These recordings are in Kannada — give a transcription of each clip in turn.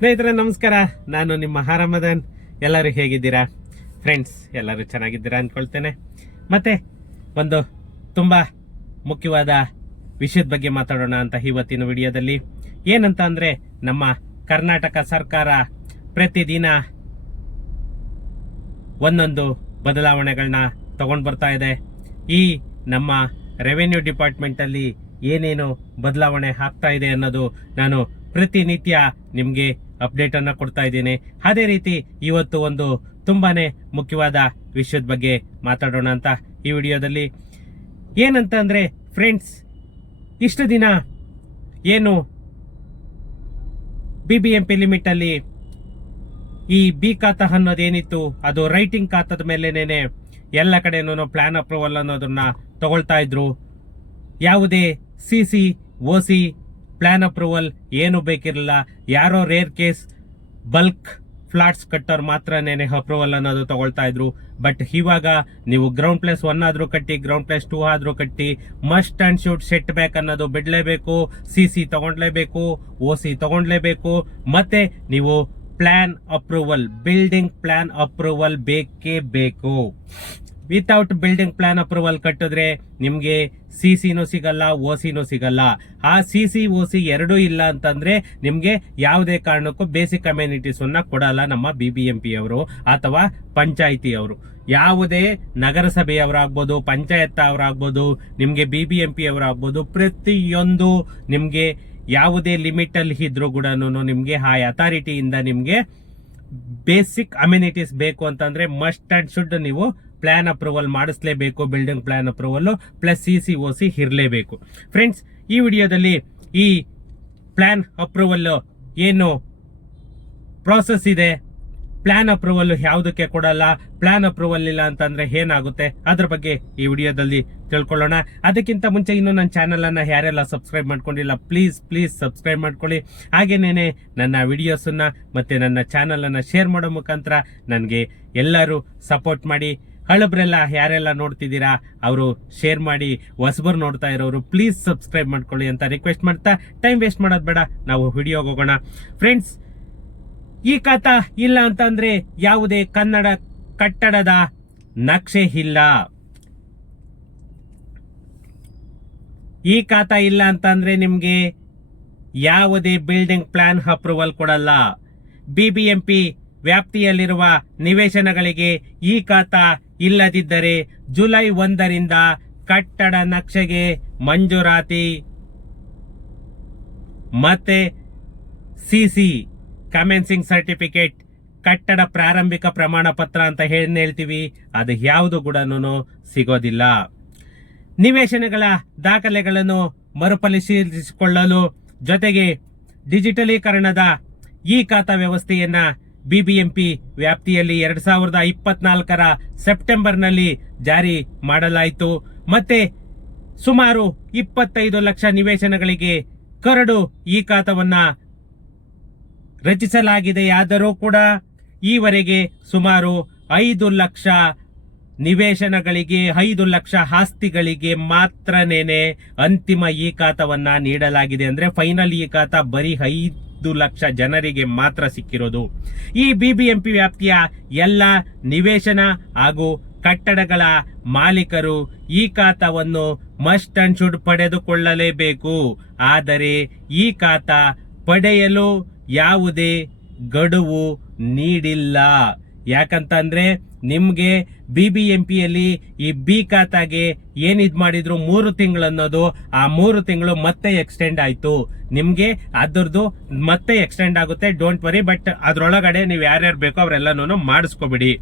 ಸ್ನೇಹಿತರೆ ನಮಸ್ಕಾರ, ನಾನು ನಿಮ್ಮ ಹಾರಮದನ್. ಎಲ್ಲರೂ ಹೇಗಿದ್ದೀರಾ ಫ್ರೆಂಡ್ಸ್? ಎಲ್ಲರೂ ಚೆನ್ನಾಗಿದ್ದೀರಾ ಅಂದ್ಕೊಳ್ತೇನೆ. ಮತ್ತೆ ಒಂದು ತುಂಬ ಮುಖ್ಯವಾದ ವಿಷಯದ ಬಗ್ಗೆ ಮಾತಾಡೋಣ ಅಂತ ಇವತ್ತಿನ ವಿಡಿಯೋದಲ್ಲಿ. ಏನಂತ ಅಂದರೆ, ನಮ್ಮ ಕರ್ನಾಟಕ ಸರ್ಕಾರ ಪ್ರತಿದಿನ ಒಂದೊಂದು ಬದಲಾವಣೆಗಳನ್ನ ತಗೊಂಡು ಬರ್ತಾ ಇದೆ. ಈ ನಮ್ಮ ರೆವೆನ್ಯೂ ಡಿಪಾರ್ಟ್ಮೆಂಟಲ್ಲಿ ಏನೇನು ಬದಲಾವಣೆ ಆಗ್ತಾ ಇದೆ ಅನ್ನೋದು ನಾನು ಪ್ರತಿನಿತ್ಯ ನಿಮಗೆ ಅಪ್ಡೇಟ್ ಅನ್ನ ಕೊಡ್ತಾ ಇದ್ದೀನಿ. ಅದೇ ರೀತಿ ಇವತ್ತು ಒಂದು ತುಂಬಾನೇ ಮುಖ್ಯವಾದ ವಿಷಯದ ಬಗ್ಗೆ ಮಾತಾಡೋಣ ಅಂತ ಈ ವಿಡಿಯೋದಲ್ಲಿ. ಏನಂತ ಅಂದ್ರೆ ಫ್ರೆಂಡ್ಸ್, ಇಷ್ಟು ದಿನ ಏನು BBMP ಲಿಮಿಟ್ ಅಲ್ಲಿ ಈ ಬಿ ಖಾತಾ ಅನ್ನೋದೇನಿತ್ತು, ಅದು ರೈಟಿಂಗ್ ಖಾತಾದ ಮೇಲೆನೇನೆ ಎಲ್ಲ ಕಡೆನೂ ಪ್ಲಾನ್ ಅಪ್ರೂವಲ್ ಅನ್ನೋದನ್ನ ತಗೊಳ್ತಾ ಇದ್ರು. ಯಾವುದೇ CC OC ಪ್ಲಾನ್ ಅಪ್ರೂವಲ್ ಏನು ಬೇಕಿರಲಿಲ್ಲ. ಯಾರೋ ರೇರ್ ಕೇಸ್ ಬಲ್ಕ್ ಫ್ಲಾಟ್ಸ್ ಕಟ್ಟೋರು ಮಾತ್ರನೇ ಅಪ್ರೂವಲ್ ಅನ್ನೋದು ತಗೊಳ್ತಾ ಇದ್ರು. ಬಟ್ ಇವಾಗ ನೀವು ಗ್ರೌಂಡ್ ಪ್ಲೇಸ್ 1 ಆದ್ರೂ ಕಟ್ಟಿ, ಗ್ರೌಂಡ್ ಪ್ಲೇಸ್ 2 ಆದ್ರೂ ಕಟ್ಟಿ, must and should set back ಅನ್ನೋದು ಬಿಡ್ಲೇಬೇಕು, CC ತಗೊಂಡ್ಲೇಬೇಕು, OC ತಗೊಂಡ್ಲೇಬೇಕು, ಮತ್ತೆ ನೀವು plan approval, building plan approval ಬೇಕೇ ಬೇಕು. ವಿತೌಟ್ ಬಿಲ್ಡಿಂಗ್ ಪ್ಲಾನ್ ಅಪ್ರೂವಲ್ ಕಟ್ಟಿದ್ರೆ ನಿಮ್ಗೆ CCನೂ ಸಿಗಲ್ಲ, OCನೂ ಸಿಗಲ್ಲ. ಆ CC OC ಎರಡೂ ಇಲ್ಲ ಅಂತಂದ್ರೆ ನಿಮ್ಗೆ ಯಾವುದೇ ಕಾರಣಕ್ಕೂ ಬೇಸಿಕ್ ಅಮ್ಯುನಿಟೀಸ್ ಅನ್ನ ಕೊಡಲ್ಲ ನಮ್ಮ BBMP ಅವರು ಅಥವಾ ಪಂಚಾಯಿತಿ ಅವರು. ಯಾವುದೇ ನಗರಸಭೆಯವರಾಗ್ಬೋದು, ಪಂಚಾಯತ್ ಅವರಾಗ್ಬೋದು, ನಿಮ್ಗೆ BBMP ಅವರಾಗ್ಬೋದು, ಪ್ರತಿಯೊಂದು ನಿಮ್ಗೆ ಯಾವುದೇ ಲಿಮಿಟ್ ಅಲ್ಲಿ ಇದ್ರೂ ಕೂಡ ನಿಮ್ಗೆ ಆ ಅಥಾರಿಟಿಯಿಂದ ನಿಮ್ಗೆ ಬೇಸಿಕ್ ಅಮ್ಯುನಿಟೀಸ್ ಬೇಕು ಅಂತಂದ್ರೆ ಮಸ್ಟ್ ಅಂಡ್ ಶುಡ್ ನೀವು ಪ್ಲಾನ್ ಅಪ್ರೂವಲ್ ಮಾಡಿಸ್ಲೇಬೇಕು. Building plan approval plus CC OC ಇರಲೇಬೇಕು. ಫ್ರೆಂಡ್ಸ್, ಈ ವಿಡಿಯೋದಲ್ಲಿ ಈ ಪ್ಲಾನ್ ಅಪ್ರೂವಲ್ ಏನು ಪ್ರಾಸೆಸ್ ಇದೆ, ಪ್ಲಾನ್ ಅಪ್ರೂವಲ್ ಯಾವುದಕ್ಕೆ ಕೊಡಲ್ಲ, ಪ್ಲಾನ್ ಅಪ್ರೂವಲ್ ಇಲ್ಲ ಅಂತಂದ್ರೆ ಏನಾಗುತ್ತೆ, ಅದ್ರ ಬಗ್ಗೆ ಈ ವಿಡಿಯೋದಲ್ಲಿ ತಿಳ್ಕೊಳ್ಳೋಣ. ಅದಕ್ಕಿಂತ ಮುಂಚೆ ಇನ್ನು ನನ್ನ ಚಾನೆಲ್ ಅನ್ನ ಯಾರೆಲ್ಲ ಸಬ್ಸ್ಕ್ರೈಬ್ ಮಾಡ್ಕೊಂಡಿಲ್ಲ, ಪ್ಲೀಸ್ ಸಬ್ಸ್ಕ್ರೈಬ್ ಮಾಡ್ಕೊಳ್ಳಿ. ಹಾಗೇನೇನೆ ನನ್ನ ವಿಡಿಯೋಸ್ ಅನ್ನ ಮತ್ತೆ ನನ್ನ ಚಾನೆಲ್ ಅನ್ನ ಶೇರ್ ಮಾಡೋ ಮುಖಾಂತರ ನನಗೆ ಎಲ್ಲರೂ ಸಪೋರ್ಟ್ ಮಾಡಿ. ಹಳಬ್ರೆಲ್ಲ ಯಾರೆಲ್ಲ ನೋಡ್ತಿದ್ದೀರಾ ಅವರು ಶೇರ್ ಮಾಡಿ, ಹೊಸಬರು ನೋಡ್ತಾ ಇರೋರು ಪ್ಲೀಸ್ ಸಬ್ಸ್ಕ್ರೈಬ್ ಮಾಡ್ಕೊಳ್ಳಿ ಅಂತ ರಿಕ್ವೆಸ್ಟ್ ಮಾಡ್ತಾ ಟೈಮ್ ವೇಸ್ಟ್ ಮಾಡೋದು ಬೇಡ, ನಾವು ವಿಡಿಯೋಗೆ ಹೋಗೋಣ. ಫ್ರೆಂಡ್ಸ್, ಈ ಖಾತಾ ಇಲ್ಲ ಅಂತಂದ್ರೆ ಯಾವುದೇ ಕನ್ನಡ ಕಟ್ಟಡದ ನಕ್ಷೆ ಇಲ್ಲ. ಈ ಖಾತಾ ಇಲ್ಲ ಅಂತಂದ್ರೆ ನಿಮ್ಗೆ ಯಾವುದೇ ಬಿಲ್ಡಿಂಗ್ ಪ್ಲಾನ್ ಅಪ್ರೂವಲ್ ಕೊಡಲ್ಲ. BBMP ವ್ಯಾಪ್ತಿಯಲ್ಲಿರುವ ನಿವೇಶನಗಳಿಗೆ ಈ ಖಾತಾ ಇಲ್ಲದಿದ್ದರೆ ಜುಲೈ 1ರಿಂದ ಕಟ್ಟಡ ನಕ್ಷೆಗೆ ಮಂಜೂರಾತಿ ಮತ್ತೆ CC ಕಮೆನ್ಸಿಂಗ್ ಸರ್ಟಿಫಿಕೇಟ್, ಕಟ್ಟಡ ಪ್ರಾರಂಭಿಕ ಪ್ರಮಾಣ ಪತ್ರ ಅಂತ ಹೇಳ್ತೀವಿ, ಅದು ಯಾವುದು ಕೂಡ ಸಿಗೋದಿಲ್ಲ. ನಿವೇಶನಗಳ ದಾಖಲೆಗಳನ್ನು ಮರುಪರಿಶೀಲಿಸಿಕೊಳ್ಳಲು ಜೊತೆಗೆ ಡಿಜಿಟಲೀಕರಣದ ಈ ಖಾತಾ ವ್ಯವಸ್ಥೆಯನ್ನ BBMP ವ್ಯಾಪ್ತಿಯಲ್ಲಿ 2024ರ ಸೆಪ್ಟೆಂಬರ್ನಲ್ಲಿ ಜಾರಿ ಮಾಡಲಾಯಿತು. ಮತ್ತೆ ಸುಮಾರು 25 ಲಕ್ಷ ನಿವೇಶನಗಳಿಗೆ ಕರಡು ಈ ಖಾತಾವನ್ನ ರಚಿಸಲಾಗಿದೆಯಾದರೂ ಕೂಡ ಈವರೆಗೆ ಸುಮಾರು 5 ಲಕ್ಷ ನಿವೇಶನಗಳಿಗೆ, 5 ಲಕ್ಷ ಆಸ್ತಿಗಳಿಗೆ ಮಾತ್ರನೇನೆ ಅಂತಿಮ ಈ ಖಾತಾವನ್ನ ನೀಡಲಾಗಿದೆ. ಅಂದ್ರೆ ಫೈನಲ್ ಈ ಖಾತಾ ಬರೀ 5 ಲಕ್ಷ ಜನರಿಗೆ ಮಾತ್ರ ಸಿಕ್ಕಿರೋದು. ಈ BBMP ವ್ಯಾಪ್ತಿಯ ಎಲ್ಲ ನಿವೇಶನ ಹಾಗೂ ಕಟ್ಟಡಗಳ ಮಾಲೀಕರು ಈ ಖಾತಾವನ್ನು ಮಸ್ಟ್ ಅಂಡ್ ಶುಡ್ ಪಡೆದುಕೊಳ್ಳಲೇಬೇಕು. ಆದರೆ ಈ ಖಾತಾ ಪಡೆಯಲು ಯಾವುದೇ ಗಡುವು ನೀಡಿಲ್ಲ. ಯಾಕಂತಂದ್ರೆ ನಿಮ್ಗೆ BBMPಯಲ್ಲಿ ಈ ಬಿ ಖಾತಾಗೆ ಏನಿದ್ ಮಾಡಿದ್ರು 3 ತಿಂಗಳು ಅನ್ನೋದು, ಆ 3 ತಿಂಗಳು ಮತ್ತೆ ಎಕ್ಸ್ಟೆಂಡ್ ಆಯ್ತು. ನಿಮ್ಗೆ ಅದರದ್ದು ಮತ್ತೆ ಎಕ್ಸ್ಟೆಂಡ್ ಆಗುತ್ತೆ, ಡೋಂಟ್ ವರಿ. ಬಟ್ ಅದ್ರೊಳಗಡೆ ನೀವು ಯಾರ್ಯಾರು ಬೇಕೋ ಅವರೆಲ್ಲನೂ ಮಾಡಿಸ್ಕೋಬಿಡಿ.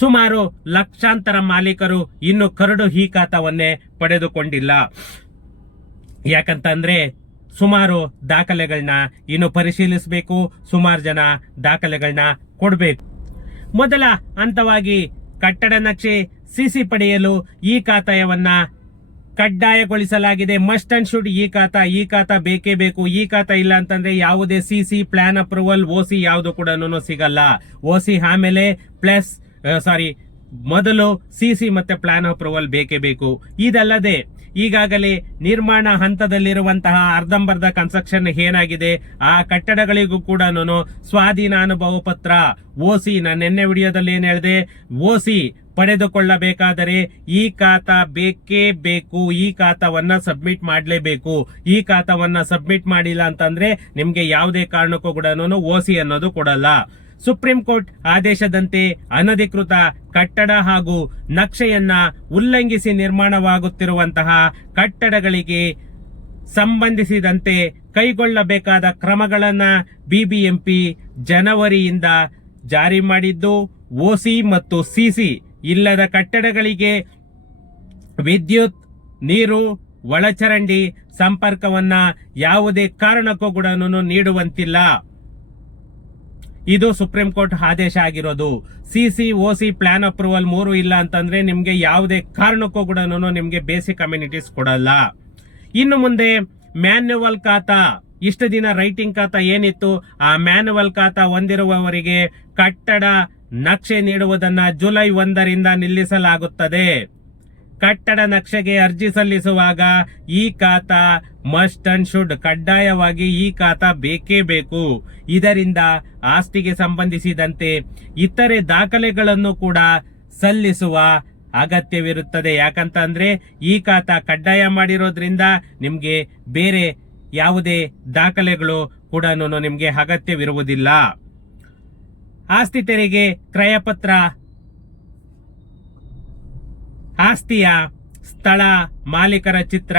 ಸುಮಾರು ಲಕ್ಷಾಂತರ ಮಾಲೀಕರು ಇನ್ನು ಕರಡು ಈ ಖಾತಾವನ್ನೇ ಪಡೆದುಕೊಂಡಿಲ್ಲ. ಯಾಕಂತಂದ್ರೆ ಸುಮಾರು ದಾಖಲೆಗಳನ್ನ ಇನ್ನು ಪರಿಶೀಲಿಸಬೇಕು, ಸುಮಾರು ಜನ ದಾಖಲೆಗಳನ್ನ ಕೊಡಬೇಕು. ಮೊದಲ ಹಂತವಾಗಿ ಕಟ್ಟಡ ನಕ್ಷೆ CC ಪಡೆಯಲು ಈ ಖಾತಾಯವನ್ನ ಕಡ್ಡಾಯಗೊಳಿಸಲಾಗಿದೆ. ಮಸ್ಟ್ ಅಂಡ್ ಶುಡ್ ಈ ಖಾತಾ ಬೇಕೇ ಬೇಕು. ಈ ಖಾತಾ ಇಲ್ಲ ಅಂತಂದ್ರೆ ಯಾವುದೇ CC ಪ್ಲಾನ್ ಅಪ್ರೂವಲ್, OC ಯಾವುದು ಕೂಡ ಸಿಗಲ್ಲ. OC ಆಮೇಲೆ ಮೊದಲು CC ಮತ್ತೆ ಪ್ಲಾನ್ ಅಪ್ರೂವಲ್ ಬೇಕೇ ಬೇಕು. ಇದಲ್ಲದೆ ಈಗಾಗಲೇ ನಿರ್ಮಾಣ ಹಂತದಲ್ಲಿರುವಂತಹ ಅರ್ಧಂಬರ್ಧ ಕನ್ಸ್ಟ್ರಕ್ಷನ್ ಏನಾಗಿದೆ ಆ ಕಟ್ಟಡಗಳಿಗೂ ಕೂಡ ಸ್ವಾಧೀನಾನುಭವ ಪತ್ರ ಓಸಿ, ನಾನು ನಿನ್ನೆ ವಿಡಿಯೋದಲ್ಲಿ ಏನ್ ಹೇಳಿದೆ, ಓಸಿ ಪಡೆದುಕೊಳ್ಳಬೇಕಾದರೆ ಈ ಖಾತಾ ಬೇಕೇ ಬೇಕು, ಈ ಖಾತಾವನ್ನ ಸಬ್ಮಿಟ್ ಮಾಡಲೇಬೇಕು. ಈ ಖಾತಾವನ್ನ ಸಬ್ಮಿಟ್ ಮಾಡಿಲ್ಲ ಅಂತಂದ್ರೆ ನಿಮ್ಗೆ ಯಾವುದೇ ಕಾರಣಕ್ಕೂ ಕೂಡ ಓಸಿ ಅನ್ನೋದು ಕೊಡಲ್ಲ. ಸುಪ್ರೀಂ ಕೋರ್ಟ್ ಆದೇಶದಂತೆ ಅನಧಿಕೃತ ಕಟ್ಟಡ ಹಾಗೂ ನಕ್ಷೆಯನ್ನ ಉಲ್ಲಂಘಿಸಿ ನಿರ್ಮಾಣವಾಗುತ್ತಿರುವಂತಹ ಕಟ್ಟಡಗಳಿಗೆ ಸಂಬಂಧಿಸಿದಂತೆ ಕೈಗೊಳ್ಳಬೇಕಾದ ಕ್ರಮಗಳನ್ನ ಬಿಬಿಎಂಪಿ ಜನವರಿಯಿಂದ ಜಾರಿ ಮಾಡಿದ್ದು, ಓಸಿ ಮತ್ತು ಸಿಸಿ ಇಲ್ಲದ ಕಟ್ಟಡಗಳಿಗೆ ವಿದ್ಯುತ್, ನೀರು, ಒಳಚರಂಡಿ ಸಂಪರ್ಕವನ್ನ ಯಾವುದೇ ಕಾರಣಕ್ಕೂ ಕೂಡ ನೀಡುವಂತಿಲ್ಲ. ಇದು ಸುಪ್ರೀಂ ಕೋರ್ಟ್ ಆದೇಶ ಆಗಿರೋದು. ಸಿಸಿ, ಓಸಿ, ಪ್ಲಾನ್ ಅಪ್ರೂವಲ್ 3 ಇಲ್ಲ ಅಂತಂದ್ರೆ ನಿಮ್ಗೆ ಯಾವುದೇ ಕಾರಣಕ್ಕೂ ಕೂಡ ನಿಮ್ಗೆ ಬೇಸಿಕ್ ಕಮ್ಯುನಿಟೀಸ್ ಕೊಡಲ್ಲ. ಇನ್ನು ಮುಂದೆ ಮ್ಯಾನ್ಯುವಲ್ ಖಾತಾ, ಇಷ್ಟು ದಿನ ರೈಟಿಂಗ್ ಖಾತಾ ಏನಿತ್ತು ಆ ಮ್ಯಾನ್ಯುವಲ್ ಖಾತಾ ಹೊಂದಿರುವವರಿಗೆ ಕಟ್ಟಡ ನಕ್ಷೆ ನೀಡುವುದನ್ನ ಜುಲೈ 1ರಿಂದ ನಿಲ್ಲಿಸಲಾಗುತ್ತದೆ. ಕಟ್ಟಡ ನಕ್ಷೆಗೆ ಅರ್ಜಿ ಸಲ್ಲಿಸುವಾಗ ಈ ಖಾತಾ ಮಸ್ಟ್ ಅಂಡ್ ಶುಡ್, ಕಡ್ಡಾಯವಾಗಿ ಈ ಖಾತಾ ಬೇಕೇ ಬೇಕು. ಇದರಿಂದ ಆಸ್ತಿಗೆ ಸಂಬಂಧಿಸಿದಂತೆ ಇತರೆ ದಾಖಲೆಗಳನ್ನು ಕೂಡ ಸಲ್ಲಿಸುವ ಅಗತ್ಯವಿರುತ್ತದೆ. ಯಾಕಂತಂದ್ರೆ ಈ ಖಾತಾ ಕಡ್ಡಾಯ ಮಾಡಿರೋದ್ರಿಂದ ನಿಮ್ಗೆ ಬೇರೆ ಯಾವುದೇ ದಾಖಲೆಗಳು ಕೂಡ ನಿಮ್ಗೆ ಅಗತ್ಯವಿರುವುದಿಲ್ಲ. ಆಸ್ತಿ ತೆರಿಗೆ, ಕ್ರಯಪತ್ರ, ಆಸ್ತಿಯ ಸ್ಥಳ, ಮಾಲೀಕರ ಚಿತ್ರ,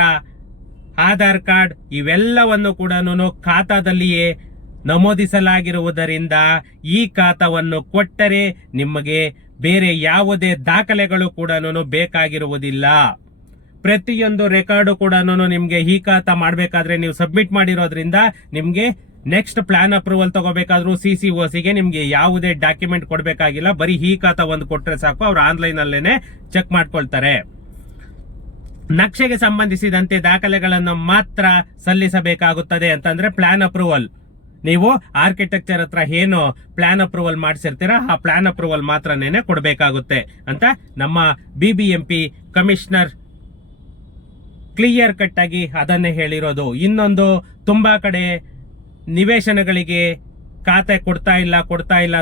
ಆಧಾರ್ ಕಾರ್ಡ್ ಇವೆಲ್ಲವನ್ನು ಕೂಡ ಖಾತಾದಲ್ಲಿಯೇ ನಮೂದಿಸಲಾಗಿರುವುದರಿಂದ ಈ ಖಾತಾವನ್ನು ಕೊಟ್ಟರೆ ನಿಮಗೆ ಬೇರೆ ಯಾವುದೇ ದಾಖಲೆಗಳು ಕೂಡ ಬೇಕಾಗಿರುವುದಿಲ್ಲ. ಪ್ರತಿಯೊಂದು ರೆಕಾರ್ಡು ಕೂಡ ನಿಮ್ಗೆ ಈ ಖಾತಾ ಮಾಡಬೇಕಾದ್ರೆ ನೀವು ಸಬ್ಮಿಟ್ ಮಾಡಿರೋದ್ರಿಂದ ನಿಮ್ಗೆ ನೆಕ್ಸ್ಟ್ ಪ್ಲಾನ್ ಅಪ್ರೂವಲ್ ತಗೋಬೇಕಾದ್ರೂ ಸಿಸಿ ಓಸಿಗೆ ನಿಮ್ಗೆ ಯಾವುದೇ ಡಾಕ್ಯುಮೆಂಟ್ ಕೊಡಬೇಕಾಗಿಲ್ಲ. ಬರೀ ಈ ಖಾತಾ ಒಂದು ಕೊಟ್ರೆ ಸಾಕು, ಅವ್ರು ಆನ್ಲೈನ್ ಅಲ್ಲೇನೆ ಚೆಕ್ ಮಾಡ್ಕೊಳ್ತಾರೆ. ನಕ್ಷೆಗೆ ಸಂಬಂಧಿಸಿದಂತೆ ದಾಖಲೆಗಳನ್ನು ಮಾತ್ರ ಸಲ್ಲಿಸಬೇಕಾಗುತ್ತದೆ. ಅಂತಂದ್ರೆ ಪ್ಲಾನ್ ಅಪ್ರೂವಲ್, ನೀವು ಆರ್ಕಿಟೆಕ್ಚರ್ ಹತ್ರ ಏನು ಪ್ಲಾನ್ ಅಪ್ರೂವಲ್ ಮಾಡಿಸಿರ್ತೀರಾ ಆ ಪ್ಲಾನ್ ಅಪ್ರೂವಲ್ ಮಾತ್ರನೇ ಕೊಡಬೇಕಾಗುತ್ತೆ ಅಂತ ನಮ್ಮ ಬಿಬಿಎಂಪಿ ಕಮಿಷನರ್ ಕ್ಲಿಯರ್ ಕಟ್ ಆಗಿ ಅದನ್ನೇ ಹೇಳಿರೋದು. ಇನ್ನೊಂದು, ತುಂಬಾ ಕಡೆ ನಿವೇಶನಗಳಿಗೆ ಖಾತೆ ಕೊಡ್ತಾ ಇಲ್ಲ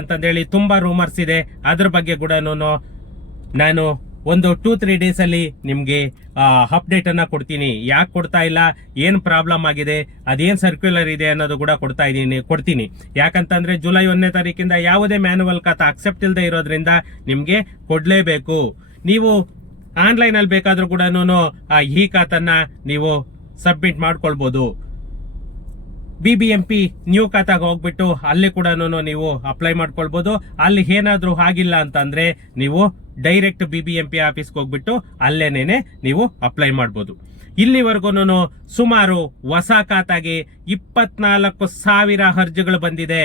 ಅಂತಂದೇಳಿ ತುಂಬಾ ರೂಮರ್ಸ್ ಇದೆ. ಅದ್ರ ಬಗ್ಗೆ ಕೂಡ ನಾನು ಒಂದು 2-3 ಡೇಸ್ ಅಲ್ಲಿ ನಿಮ್ಗೆ ಅಪ್ಡೇಟ್ ಅನ್ನ ಕೊಡ್ತೀನಿ. ಯಾಕೆ ಕೊಡ್ತಾ ಇಲ್ಲ, ಏನ್ ಪ್ರಾಬ್ಲಮ್ ಆಗಿದೆ, ಅದೇನ್ ಸರ್ಕ್ಯುಲರ್ ಇದೆ ಅನ್ನೋದು ಕೂಡ ಕೊಡ್ತೀನಿ. ಯಾಕಂತಂದ್ರೆ ಜುಲೈ 1ನೇ ತಾರೀಕಿಂದ ಯಾವುದೇ ಮ್ಯಾನುವಲ್ ಖಾತಾ ಅಕ್ಸೆಪ್ಟ್ ಇಲ್ಲದೆ ಇರೋದ್ರಿಂದ ನಿಮ್ಗೆ ಕೊಡ್ಲೇಬೇಕು. ನೀವು ಆನ್ಲೈನ್ ಅಲ್ಲಿ ಬೇಕಾದ್ರೂ ಕೂಡ ಈ ಖಾತನ್ನ ನೀವು ಸಬ್ಮಿಟ್ ಮಾಡ್ಕೊಳ್ಬಹುದು. ಬಿಬಿಎಂಪಿ ನ್ಯೂ ಖಾತಾಗ ಹೋಗ್ಬಿಟ್ಟು ಅಲ್ಲಿ ಕೂಡ ನೀವು ಅಪ್ಲೈ ಮಾಡ್ಕೊಳ್ಬಹುದು. ಅಲ್ಲಿ ಏನಾದ್ರೂ ಆಗಿಲ್ಲ ಅಂತಂದ್ರೆ ನೀವು ಡೈರೆಕ್ಟ್ ಬಿಬಿಎಂಪಿ ಆಫೀಸ್ಗೆ ಹೋಗ್ಬಿಟ್ಟು ಅಲ್ಲೇನೇನೆ ನೀವು ಅಪ್ಲೈ ಮಾಡಬಹುದು. ಇಲ್ಲಿವರೆಗೂ ಸುಮಾರು ಹೊಸ ಖಾತಾಗೆ 24,000 ಅರ್ಜಿಗಳು ಬಂದಿದೆ.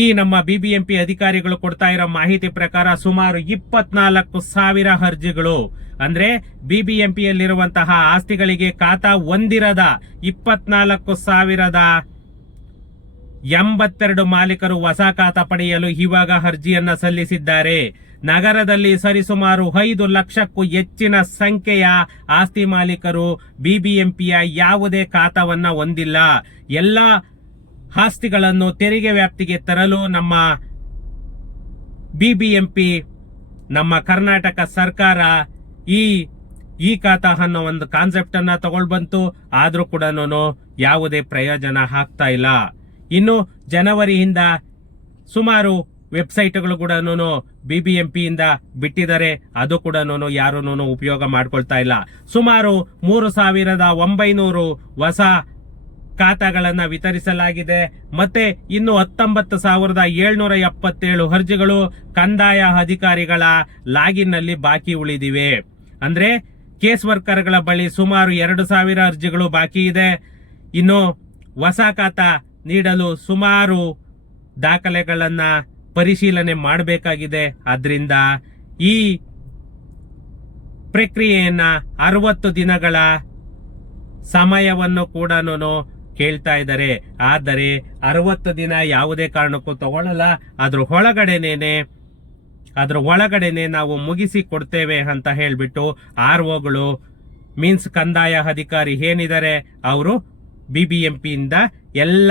ಈ ನಮ್ಮ ಬಿಬಿಎಂಪಿ ಅಧಿಕಾರಿಗಳು ಕೊಡ್ತಾ ಇರೋ ಮಾಹಿತಿ ಪ್ರಕಾರ ಸುಮಾರು 24,000 ಅರ್ಜಿಗಳು. ಅಂದ್ರೆ ಬಿಬಿಎಂಪಿಯಲ್ಲಿರುವಂತಹ ಆಸ್ತಿಗಳಿಗೆ ಖಾತಾ ಹೊಂದಿರದ 24,082 ಮಾಲೀಕರು ಹೊಸ ಖಾತಾ ಪಡೆಯಲು ಇವಾಗ ಅರ್ಜಿಯನ್ನ ಸಲ್ಲಿಸಿದ್ದಾರೆ. ನಗರದಲ್ಲಿ ಸರಿಸುಮಾರು 5 ಲಕ್ಷಕ್ಕೂ ಹೆಚ್ಚಿನ ಸಂಖ್ಯೆಯ ಆಸ್ತಿ ಮಾಲೀಕರು ಬಿಬಿಎಂಪಿಯ ಯಾವುದೇ ಖಾತಾವನ್ನ ಹೊಂದಿಲ್ಲ. ಎಲ್ಲ ಆಸ್ತಿಗಳನ್ನು ತೆರಿಗೆ ವ್ಯಾಪ್ತಿಗೆ ತರಲು ನಮ್ಮ ಬಿಬಿಎಂಪಿ, ನಮ್ಮ ಕರ್ನಾಟಕ ಸರ್ಕಾರ ಈ ಖಾತಾ ಅನ್ನೋ ಒಂದು ಕಾನ್ಸೆಪ್ಟ್ ಅನ್ನ ತಗೊಳ್ಬಂತು. ಆದ್ರೂ ಕೂಡ ಯಾವುದೇ ಪ್ರಯೋಜನ ಆಗ್ತಾ ಇಲ್ಲ. ಇನ್ನು ಜನವರಿಯಿಂದ ಸುಮಾರು ವೆಬ್ಸೈಟ್ಗಳು ಕೂಡ ಬಿಬಿಎಂಪಿಯಿಂದ ಬಿಟ್ಟಿದ್ದಾರೆ. ಅದು ಕೂಡ ಯಾರು ಉಪಯೋಗ ಮಾಡ್ಕೊಳ್ತಾ ಇಲ್ಲ. ಸುಮಾರು 3,900 ಹೊಸ ಖಾತಾಗಳನ್ನ ವಿತರಿಸಲಾಗಿದೆ. ಮತ್ತೆ ಇನ್ನು 19,777 ಅರ್ಜಿಗಳು ಕಂದಾಯ ಅಧಿಕಾರಿಗಳ ಲಾಗಿನ್ ನಲ್ಲಿ ಬಾಕಿ ಉಳಿದಿವೆ. ಅಂದ್ರೆ ಕೇಸ್ ವರ್ಕರ್ಗಳ ಬಳಿ ಸುಮಾರು 2,000 ಅರ್ಜಿಗಳು ಬಾಕಿ ಇದೆ. ಇನ್ನು ಹೊಸ ಖಾತಾ ನೀಡಲು ಸುಮಾರು ದಾಖಲೆಗಳನ್ನ ಪರಿಶೀಲನೆ ಮಾಡಬೇಕಾಗಿದೆ. ಆದ್ರಿಂದ ಈ ಪ್ರಕ್ರಿಯೆಯನ್ನ 60 ದಿನಗಳ ಸಮಯವನ್ನು ಕೂಡ ಕೇಳ್ತಾ ಇದ್ದಾರೆ. ಆದರೆ 60 ದಿನ ಯಾವುದೇ ಕಾರಣಕ್ಕೂ ತಗೊಳ್ಳಲ್ಲ. ಅದ್ರ ಒಳಗಡೆನೆ ನಾವು ಮುಗಿಸಿ ಕೊಡ್ತೇವೆ ಅಂತ ಹೇಳ್ಬಿಟ್ಟು ಆರ್ಒಗಳು ಮೀನ್ಸ್ ಕಂದಾಯ ಅಧಿಕಾರಿ ಏನಿದ್ದಾರೆ ಅವರು BBMP ಇಂದ ಎಲ್ಲ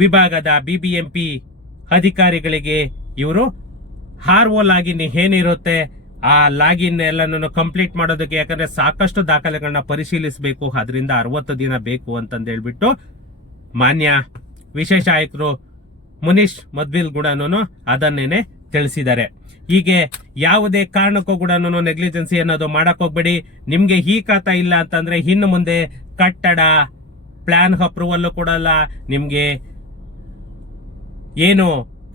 ವಿಭಾಗದ BBMP ಅಧಿಕಾರಿಗಳಿಗೆ ಇವರು RO ಲಾಗಿನ್ ಏನಿರುತ್ತೆ ಆ ಲಾಗಿನ್ ಎಲ್ಲನೂ ಕಂಪ್ಲೀಟ್ ಮಾಡೋದಕ್ಕೆ, ಯಾಕಂದ್ರೆ ಸಾಕಷ್ಟು ದಾಖಲೆಗಳನ್ನ ಪರಿಶೀಲಿಸಬೇಕು, ಅದರಿಂದ 60 ದಿನ ಬೇಕು ಅಂತಂದು ಹೇಳ್ಬಿಟ್ಟು ಮಾನ್ಯ ವಿಶೇಷ ಆಯುಕ್ತರು ಮುನೀಶ್ ಮದ್ವಿಲ್ ಕೂಡ ಅದನ್ನೇನೆ ತಿಳಿಸಿದ್ದಾರೆ. ಹೀಗೆ ಯಾವುದೇ ಕಾರಣಕ್ಕೂ ಕೂಡ ನೆಗ್ಲಿಜೆನ್ಸಿ ಅನ್ನೋದು ಮಾಡಕ್ ಹೋಗ್ಬೇಡಿ. ನಿಮ್ಗೆ ಈ ಖಾತಾ ಇಲ್ಲ ಅಂತಂದ್ರೆ ಇನ್ನು ಮುಂದೆ ಕಟ್ಟಡ ಪ್ಲಾನ್ ಅಪ್ರೂವಲ್ ಕೊಡಲ್ಲ, ನಿಮ್ಗೆ ಏನು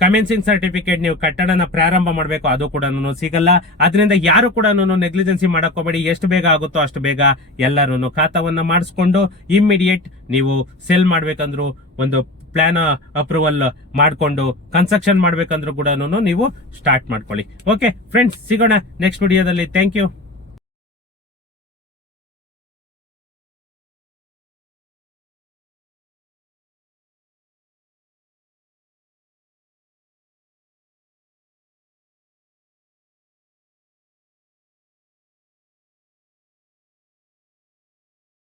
ಕಮೆನ್ಸಿಂಗ್ ಸರ್ಟಿಫಿಕೇಟ್, ನೀವು ಕಟ್ಟಡನ ಪ್ರಾರಂಭ ಮಾಡಬೇಕು ಅದು ಕೂಡ ಸಿಗಲ್ಲ. ಅದರಿಂದ ಯಾರು ಕೂಡ ನೆಗ್ಲಿಜೆನ್ಸಿ ಮಾಡಕ್ ಹೋಗ್ಬೇಡಿ. ಎಷ್ಟು ಬೇಗ ಆಗುತ್ತೋ ಅಷ್ಟು ಬೇಗ ಎಲ್ಲರೂ ಖಾತಾವನ್ನ ಮಾಡಿಸ್ಕೊಂಡು ಇಮ್ಮಿಡಿಯೇಟ್ ನೀವು ಸೆಲ್ ಮಾಡ್ಬೇಕಂದ್ರು, ಒಂದು ಪ್ಲಾನ್ ಅಪ್ರೂವಲ್ ಮಾಡ್ಕೊಂಡು ಕನ್ಸ್ಟ್ರಕ್ಷನ್ ಮಾಡ್ಬೇಕಂದ್ರೂ ಕೂಡ ನೀವು ಸ್ಟಾರ್ಟ್ ಮಾಡ್ಕೊಳ್ಳಿ. ಓಕೆ ಫ್ರೆಂಡ್ಸ್, ಸಿಗೋಣ ನೆಕ್ಸ್ಟ್ ವಿಡಿಯೋದಲ್ಲಿ. Thank you.